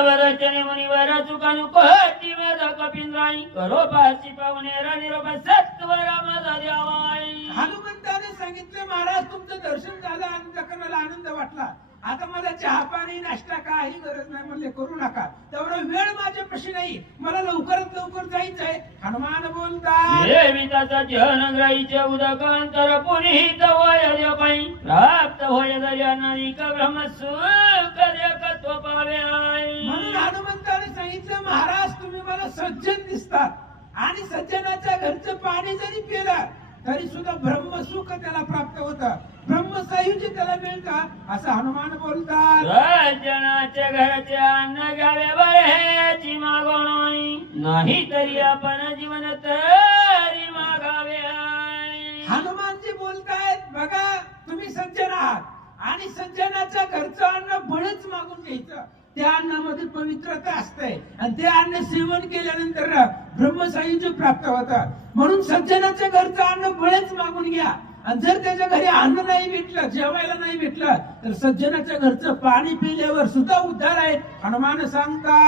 वरचने मुनिवर चुकानु कहती माझा कपिंद्राई करो पाची पावणे निरोप सत्वरा माझा द्यावाई. हनुमंताने सांगितले महाराज तुमचं दर्शन झालं आणि जखमेला आनंद वाटला. आता मला चहा पाणी नाश्ता काही गरज नाही म्हणले करू नका. तेवढा वेळ माझ्यापाशी नाही, मला लवकरात लवकर जायचंय. हनुमान बोलतात देविताचा जनग्राहीचे उदकांतर पुनीत वय देवकाई प्राप्त होय दर्यानानिक ब्रह्मसुख देखत्व पावे. म्हणून हनुमंताने सांगितलं महाराज तुम्ही मला सज्जन दिसतात आणि सज्जनाच्या घरचं पाणी जरी पिलं तरी सुद्धा ब्रह्मसुख त्याला प्राप्त होतं, ब्रह्मसायुज्य त्याला मिळतं असं हनुमान बोलतात. सज्जनाच्या घरचे अन्न घ्यावे बळ्याची मागवणी नाही तरी आपण जीवन तरी मागावे. हनुमानजी बोलतायत बघा तुम्ही सज्जन आहात आणि सज्जनाच्या घरचं अन्न बळच मागून घ्यायचं. त्या अन्नामध्ये पवित्रता असते आणि ते अन्न सेवन केल्यानंतर ब्रह्मसायुज्य प्राप्त होतं. म्हणून सज्जनाच्या घरचं अन्न बळच मागून घ्या आणि जर त्याच्या घरी अन्न नाही भेटलं, जेवायला नाही भेटलं तर सज्जनाच्या घरचं पाणी पिल्यावर सुद्धा उद्धार आहे. हनुमान सांगतात